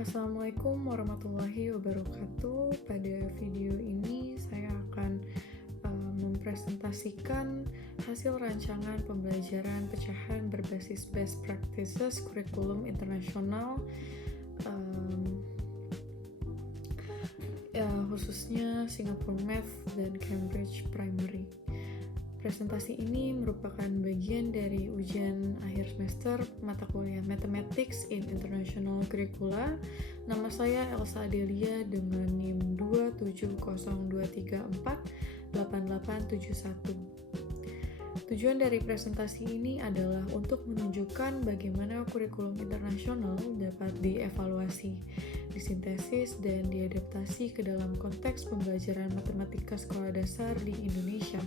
Assalamualaikum warahmatullahi wabarakatuh. Pada video ini saya akan mempresentasikan hasil rancangan pembelajaran pecahan berbasis best practices kurikulum internasional, khususnya Singapore Math dan Cambridge Primary. Presentasi ini merupakan bagian dari ujian akhir semester mata kuliah Mathematics in International Curricula. Nama saya Elsa Adelia dengan NIM 27023488871. Tujuan dari presentasi ini adalah untuk menunjukkan bagaimana kurikulum internasional dapat dievaluasi, disintesis, dan diadaptasi ke dalam konteks pembelajaran matematika sekolah dasar di Indonesia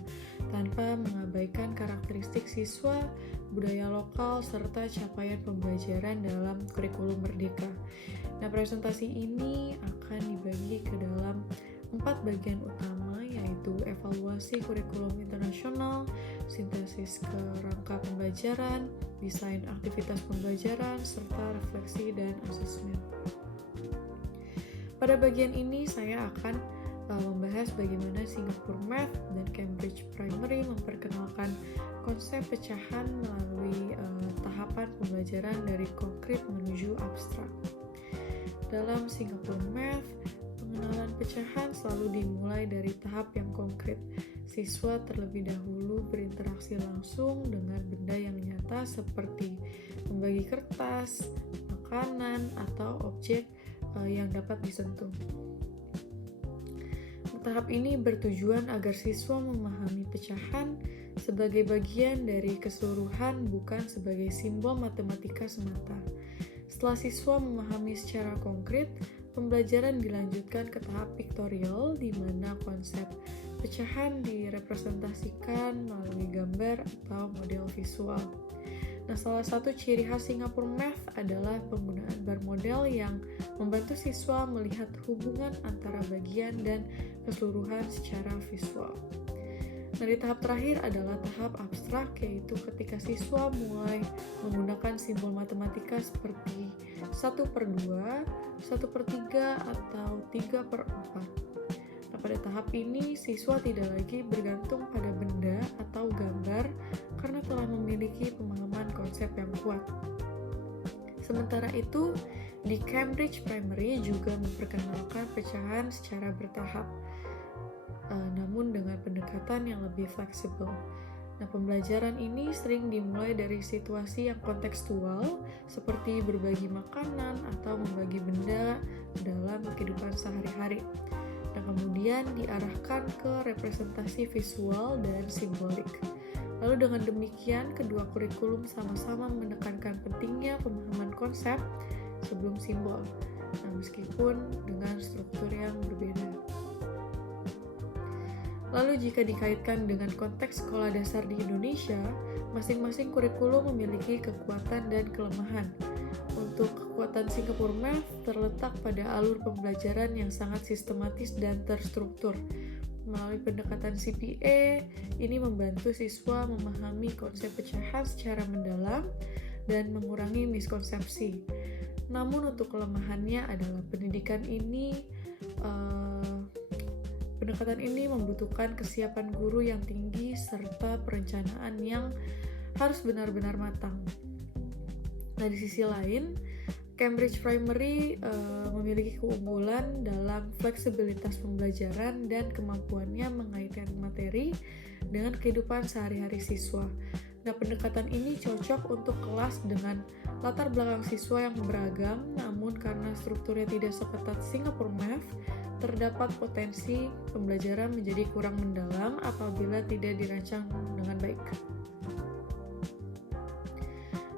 tanpa mengabaikan karakteristik siswa, budaya lokal, serta capaian pembelajaran dalam kurikulum merdeka. Nah, presentasi ini akan dibagi ke dalam 4 bagian utama, yaitu evaluasi kurikulum internasional, sintesis kerangka pembelajaran, desain aktivitas pembelajaran, serta refleksi dan asesmen. Pada bagian ini saya akan membahas bagaimana Singapore Math dan Cambridge Primary memperkenalkan konsep pecahan melalui tahapan pembelajaran dari konkret menuju abstrak. Dalam Singapore Math, pengenalan pecahan selalu dimulai dari tahap yang konkret. Siswa terlebih dahulu berinteraksi langsung dengan benda yang nyata seperti membagi kertas, makanan, atau objek yang dapat disentuh. Tahap ini bertujuan agar siswa memahami pecahan sebagai bagian dari keseluruhan, bukan sebagai simbol matematika semata. Setelah siswa memahami secara konkret, pembelajaran dilanjutkan ke tahap pictorial, di mana konsep pecahan direpresentasikan melalui gambar atau model visual. Nah, salah satu ciri khas Singapore Math adalah penggunaan bar model yang membantu siswa melihat hubungan antara bagian dan keseluruhan secara visual. Nah, di tahap terakhir adalah tahap abstrak, yaitu ketika siswa mulai menggunakan simbol matematika seperti 1/2, 1/3, atau 3/4. Nah, pada tahap ini, siswa tidak lagi bergantung pada benda atau gambar karena telah memiliki pemahaman konsep yang kuat. Sementara itu, di Cambridge Primary juga memperkenalkan pecahan secara bertahap, namun dengan pendekatan yang lebih fleksibel. Nah, pembelajaran ini sering dimulai dari situasi yang kontekstual, seperti berbagi makanan atau membagi benda dalam kehidupan sehari-hari. Nah, kemudian diarahkan ke representasi visual dan simbolik. Lalu dengan demikian, kedua kurikulum sama-sama menekankan pentingnya pemahaman konsep sebelum simbol, nah, meskipun dengan struktur yang berbeda. Lalu jika dikaitkan dengan konteks sekolah dasar di Indonesia, masing-masing kurikulum memiliki kekuatan dan kelemahan. Untuk kekuatan Singapore Math terletak pada alur pembelajaran yang sangat sistematis dan terstruktur. Melalui pendekatan CPA, ini membantu siswa memahami konsep pecahan secara mendalam dan mengurangi miskonsepsi. Namun untuk kelemahannya adalah pendekatan ini membutuhkan kesiapan guru yang tinggi serta perencanaan yang harus benar-benar matang. Nah, di sisi lain, Cambridge Primary memiliki keunggulan dalam fleksibilitas pembelajaran dan kemampuannya mengaitkan materi dengan kehidupan sehari-hari siswa. Nah, pendekatan ini cocok untuk kelas dengan latar belakang siswa yang beragam, namun karena strukturnya tidak seketat Singapore Math, terdapat potensi pembelajaran menjadi kurang mendalam apabila tidak dirancang dengan baik.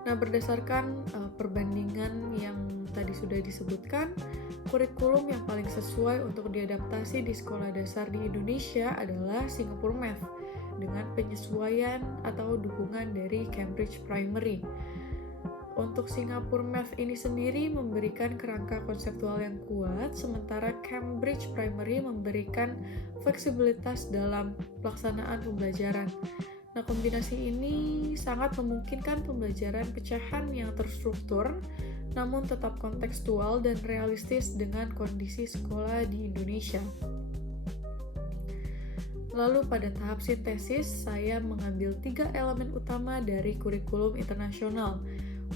Nah, berdasarkan perbandingan yang tadi sudah disebutkan, kurikulum yang paling sesuai untuk diadaptasi di sekolah dasar di Indonesia adalah Singapore Math dengan penyesuaian atau dukungan dari Cambridge Primary. Untuk Singapore Math ini sendiri memberikan kerangka konseptual yang kuat, sementara Cambridge Primary memberikan fleksibilitas dalam pelaksanaan pembelajaran. Nah, kombinasi ini sangat memungkinkan pembelajaran pecahan yang terstruktur namun tetap kontekstual dan realistis dengan kondisi sekolah di Indonesia. Lalu pada tahap sintesis, saya mengambil 3 elemen utama dari kurikulum internasional.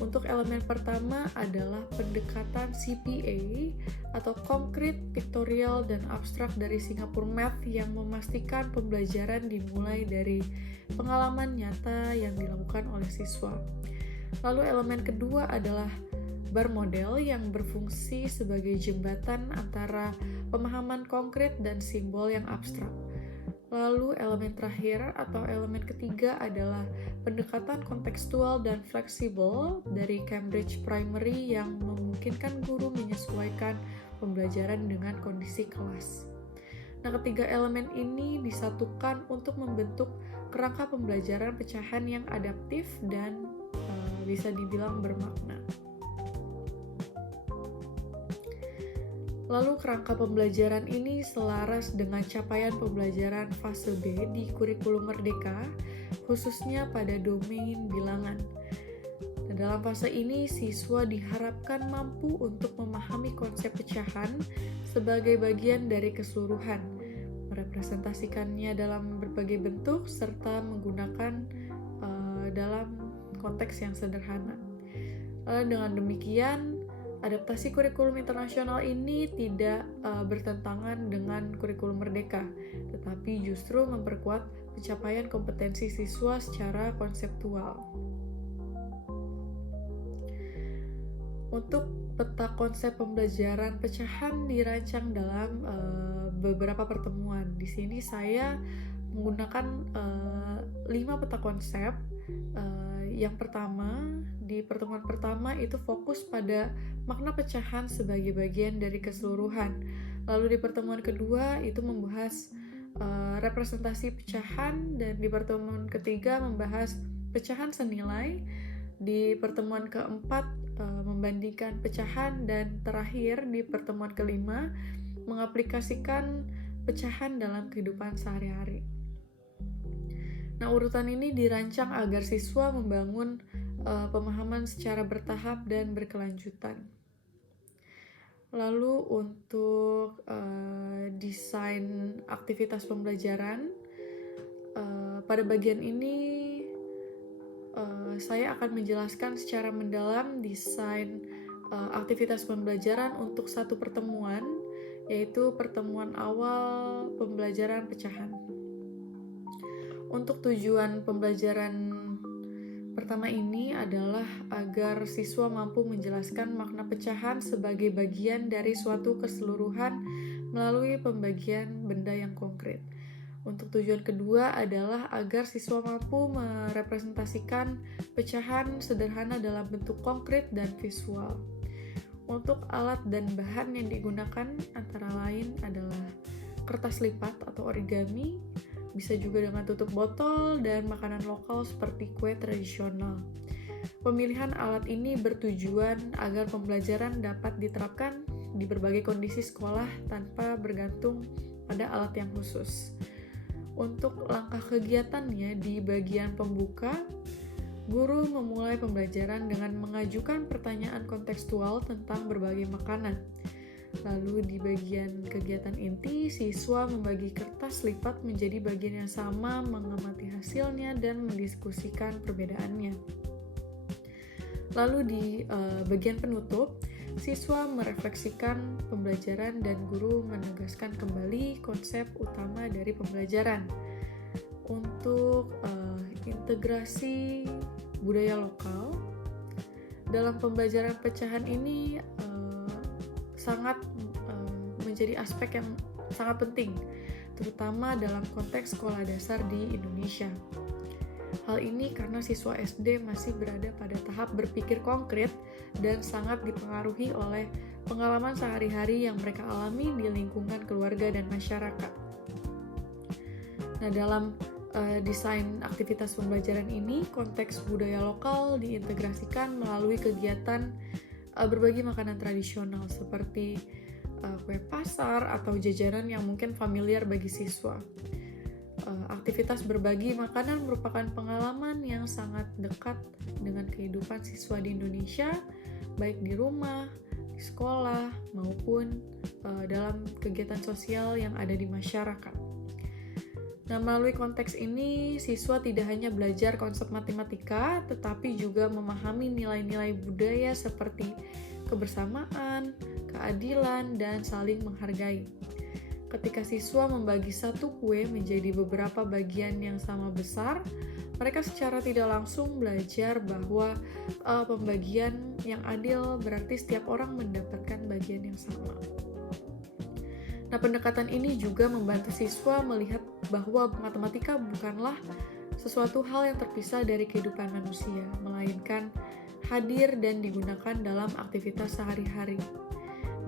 Untuk elemen pertama adalah pendekatan CPA atau Concrete, Pictorial, dan Abstrak dari Singapore Math yang memastikan pembelajaran dimulai dari pengalaman nyata yang dilakukan oleh siswa. Lalu elemen kedua adalah bar model yang berfungsi sebagai jembatan antara pemahaman konkret dan simbol yang abstrak. Lalu elemen terakhir atau elemen ketiga adalah pendekatan kontekstual dan fleksibel dari Cambridge Primary yang memungkinkan guru menyesuaikan pembelajaran dengan kondisi kelas. Nah, ketiga elemen ini disatukan untuk membentuk kerangka pembelajaran pecahan yang adaptif dan bisa dibilang bermakna. Lalu kerangka pembelajaran ini selaras dengan capaian pembelajaran fase B di kurikulum Merdeka, khususnya pada domain bilangan. Nah, dalam fase ini, siswa diharapkan mampu untuk memahami konsep pecahan sebagai bagian dari keseluruhan, merepresentasikannya dalam berbagai bentuk, serta menggunakan dalam konteks yang sederhana. Dengan demikian, adaptasi kurikulum internasional ini tidak bertentangan dengan kurikulum Merdeka, tetapi justru memperkuat pencapaian kompetensi siswa secara konseptual. Untuk peta konsep pembelajaran pecahan dirancang dalam beberapa pertemuan. Di sini saya menggunakan 5 peta konsep. Yang pertama, di pertemuan pertama itu fokus pada makna pecahan sebagai bagian dari keseluruhan. Lalu di pertemuan kedua itu membahas representasi pecahan, dan di pertemuan ketiga membahas pecahan senilai. Di pertemuan keempat membandingkan pecahan, dan terakhir di pertemuan kelima mengaplikasikan pecahan dalam kehidupan sehari-hari. Nah, urutan ini dirancang agar siswa membangun pemahaman secara bertahap dan berkelanjutan. Lalu untuk desain aktivitas pembelajaran, pada bagian ini saya akan menjelaskan secara mendalam desain aktivitas pembelajaran untuk satu pertemuan, yaitu pertemuan awal pembelajaran pecahan. Untuk tujuan pembelajaran pertama ini adalah agar siswa mampu menjelaskan makna pecahan sebagai bagian dari suatu keseluruhan melalui pembagian benda yang konkret. Untuk tujuan kedua adalah agar siswa mampu merepresentasikan pecahan sederhana dalam bentuk konkret dan visual. Untuk alat dan bahan yang digunakan antara lain adalah kertas lipat atau origami, bisa juga dengan tutup botol, dan makanan lokal seperti kue tradisional. Pemilihan alat ini bertujuan agar pembelajaran dapat diterapkan di berbagai kondisi sekolah tanpa bergantung pada alat yang khusus. Untuk langkah kegiatannya di bagian pembuka, guru memulai pembelajaran dengan mengajukan pertanyaan kontekstual tentang berbagai makanan. Lalu di bagian kegiatan inti, siswa membagi kertas lipat menjadi bagian yang sama, mengamati hasilnya, dan mendiskusikan perbedaannya. Lalu di bagian penutup, siswa merefleksikan pembelajaran dan guru menegaskan kembali konsep utama dari pembelajaran. Untuk integrasi budaya lokal, dalam pembelajaran pecahan ini sangat menjadi aspek yang sangat penting, terutama dalam konteks sekolah dasar di Indonesia. Hal ini karena siswa SD masih berada pada tahap berpikir konkret dan sangat dipengaruhi oleh pengalaman sehari-hari yang mereka alami di lingkungan keluarga dan masyarakat. Nah, dalam desain aktivitas pembelajaran ini, konteks budaya lokal diintegrasikan melalui kegiatan berbagi makanan tradisional seperti kue pasar atau jajanan yang mungkin familiar bagi siswa. Aktivitas berbagi makanan merupakan pengalaman yang sangat dekat dengan kehidupan siswa di Indonesia, baik di rumah, di sekolah, maupun dalam kegiatan sosial yang ada di masyarakat. Nah, melalui konteks ini, siswa tidak hanya belajar konsep matematika, tetapi juga memahami nilai-nilai budaya seperti kebersamaan, keadilan, dan saling menghargai. Ketika siswa membagi satu kue menjadi beberapa bagian yang sama besar, mereka secara tidak langsung belajar bahwa pembagian yang adil berarti setiap orang mendapatkan bagian yang sama. Nah, pendekatan ini juga membantu siswa melihat bahwa matematika bukanlah sesuatu hal yang terpisah dari kehidupan manusia, melainkan hadir dan digunakan dalam aktivitas sehari-hari.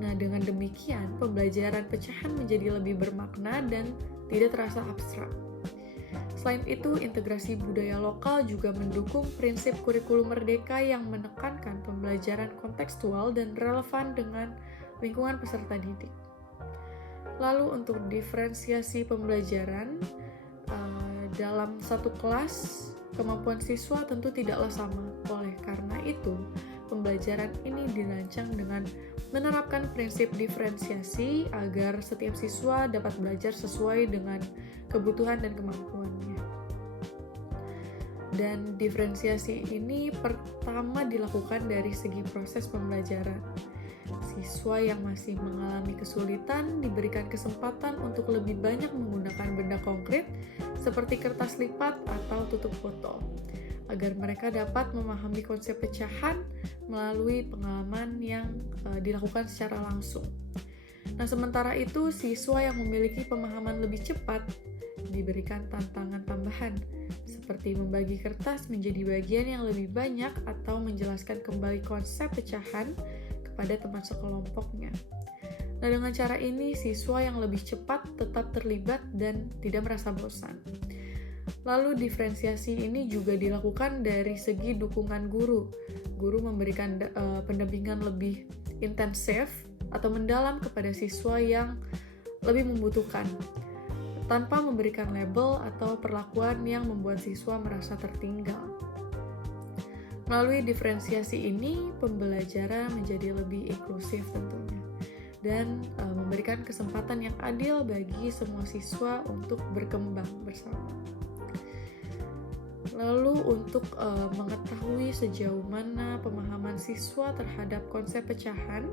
Nah, dengan demikian, pembelajaran pecahan menjadi lebih bermakna dan tidak terasa abstrak. Selain itu, integrasi budaya lokal juga mendukung prinsip kurikulum merdeka yang menekankan pembelajaran kontekstual dan relevan dengan lingkungan peserta didik. Lalu untuk diferensiasi pembelajaran, dalam satu kelas, kemampuan siswa tentu tidaklah sama. Oleh karena itu, pembelajaran ini dirancang dengan menerapkan prinsip diferensiasi agar setiap siswa dapat belajar sesuai dengan kebutuhan dan kemampuannya. Dan diferensiasi ini pertama dilakukan dari segi proses pembelajaran. Siswa yang masih mengalami kesulitan diberikan kesempatan untuk lebih banyak menggunakan benda konkret seperti kertas lipat atau tutup botol, agar mereka dapat memahami konsep pecahan melalui pengalaman yang dilakukan secara langsung. Nah, sementara itu, siswa yang memiliki pemahaman lebih cepat diberikan tantangan tambahan, seperti membagi kertas menjadi bagian yang lebih banyak atau menjelaskan kembali konsep pecahan kepada teman sekelompoknya. Nah, dengan cara ini, siswa yang lebih cepat tetap terlibat dan tidak merasa bosan. Lalu, diferensiasi ini juga dilakukan dari segi dukungan guru. Guru memberikan pendampingan lebih intensif atau mendalam kepada siswa yang lebih membutuhkan, tanpa memberikan label atau perlakuan yang membuat siswa merasa tertinggal. Melalui diferensiasi ini, pembelajaran menjadi lebih inklusif tentunya, dan memberikan kesempatan yang adil bagi semua siswa untuk berkembang bersama. Lalu untuk mengetahui sejauh mana pemahaman siswa terhadap konsep pecahan,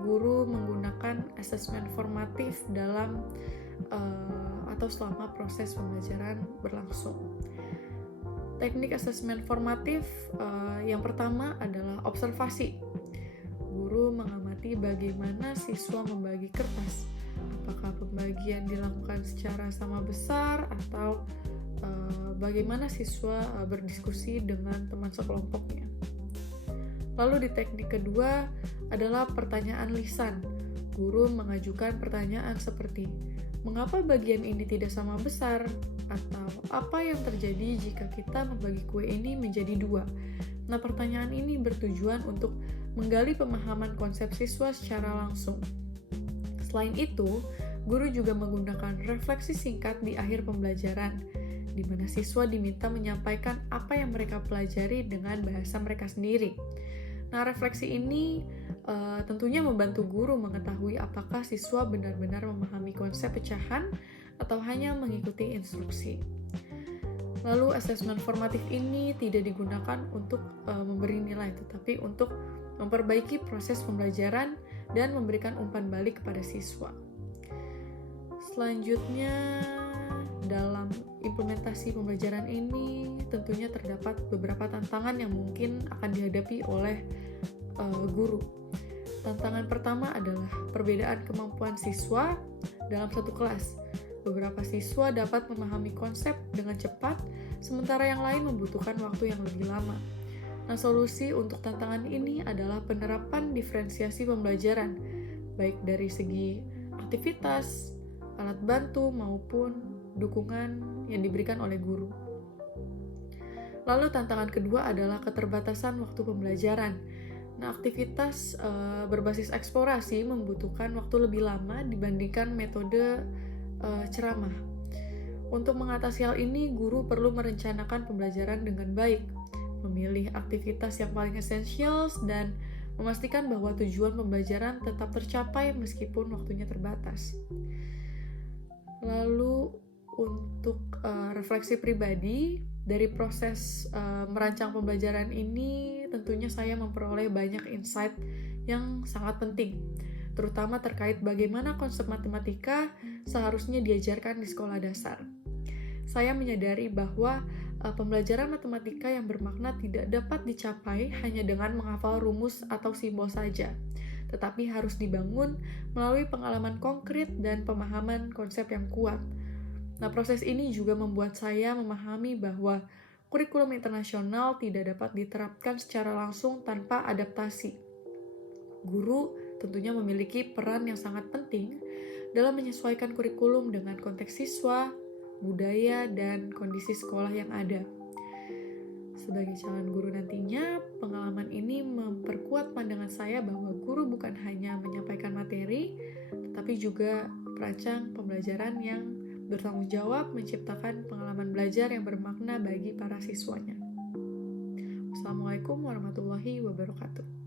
guru menggunakan asesmen formatif dalam atau selama proses pembelajaran berlangsung. Teknik asesmen formatif yang pertama adalah observasi. Guru mengamati bagaimana siswa membagi kertas. Apakah pembagian dilakukan secara sama besar atau bagaimana siswa berdiskusi dengan teman sekelompoknya. Lalu di teknik kedua adalah pertanyaan lisan. Guru mengajukan pertanyaan seperti, mengapa bagian ini tidak sama besar? Atau apa yang terjadi jika kita membagi kue ini menjadi dua? Nah, pertanyaan ini bertujuan untuk menggali pemahaman konsep siswa secara langsung. Selain itu, guru juga menggunakan refleksi singkat di akhir pembelajaran, di mana siswa diminta menyampaikan apa yang mereka pelajari dengan bahasa mereka sendiri. Nah, refleksi ini tentunya membantu guru mengetahui apakah siswa benar-benar memahami konsep pecahan atau hanya mengikuti instruksi. Lalu, asesmen formatif ini tidak digunakan untuk memberi nilai, tetapi untuk memperbaiki proses pembelajaran dan memberikan umpan balik kepada siswa. Selanjutnya, dalam implementasi pembelajaran ini tentunya terdapat beberapa tantangan yang mungkin akan dihadapi oleh guru. Tantangan pertama adalah perbedaan kemampuan siswa dalam satu kelas. Beberapa siswa dapat memahami konsep dengan cepat, sementara yang lain membutuhkan waktu yang lebih lama. Nah, solusi untuk tantangan ini adalah penerapan diferensiasi pembelajaran, baik dari segi aktivitas, alat bantu, maupun dukungan yang diberikan oleh guru. Lalu tantangan kedua adalah keterbatasan waktu pembelajaran. Nah, aktivitas berbasis eksplorasi membutuhkan waktu lebih lama dibandingkan metode ceramah. Untuk mengatasi hal ini, guru perlu merencanakan pembelajaran dengan baik, memilih aktivitas yang paling esensial, dan memastikan bahwa tujuan pembelajaran tetap tercapai meskipun waktunya terbatas. Lalu untuk refleksi pribadi, dari proses merancang pembelajaran ini tentunya saya memperoleh banyak insight yang sangat penting, terutama terkait bagaimana konsep matematika seharusnya diajarkan di sekolah dasar. Saya menyadari bahwa pembelajaran matematika yang bermakna tidak dapat dicapai hanya dengan menghafal rumus atau simbol saja, tetapi harus dibangun melalui pengalaman konkret dan pemahaman konsep yang kuat. Nah, proses ini juga membuat saya memahami bahwa kurikulum internasional tidak dapat diterapkan secara langsung tanpa adaptasi. Guru tentunya memiliki peran yang sangat penting dalam menyesuaikan kurikulum dengan konteks siswa, budaya, dan kondisi sekolah yang ada. Sebagai calon guru nantinya, pengalaman ini memperkuat pandangan saya bahwa guru bukan hanya menyampaikan materi, tetapi juga perancang pembelajaran yang bertanggung jawab menciptakan pengalaman belajar yang bermakna bagi para siswanya. Wassalamualaikum warahmatullahi wabarakatuh.